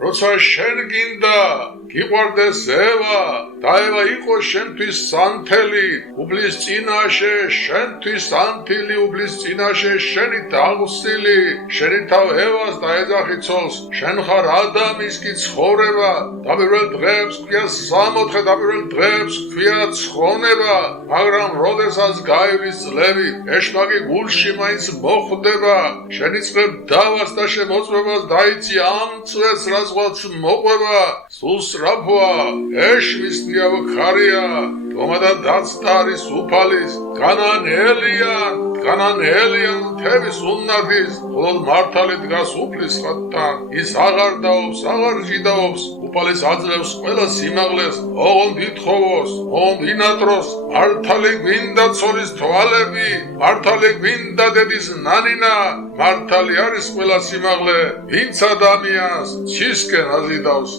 როცა შენ გინდა გიყვარდეს ევა და ევა იყოს შენთვის სანთელი უბლის წინაშე შენთვის სანთილი უბლის წინაშე შენი დაღსილი შენი თავ ევას და ეძახი ცოლს შენ ხარ ადამის კი ცხოვრება დაპირველ დღეებს ქვია სამოთხე დაპირველ დღეებს ქვია ცხონება მაგრამ როდესაც გაივის წლები ეშმაკი გულში მაინც მოხვდება შენიწყებ დავას და შემოწმებას დაიცი ამ წვეთს რაზღაც მოყვება სულ სწრაფოა ეშმის ნიავ ხარია თომა და დაცდა არის უფალის განანელიან თების უნნათის ხოლო მართალი დგას უფლის ხატთან ის აღარ დაობს აღარ ჟიდაობს უფალის აძლევს ყველა სიმაღლეს ოღონდ ითხოვოს ოღონდ ინატროს მართალი გვინდა ცოლის თვალები მართალი გვინდა დედის ნანინა მართალი არის ყველა სიმაღლე ვინც ადამიანს ჩისკენ აზიდავს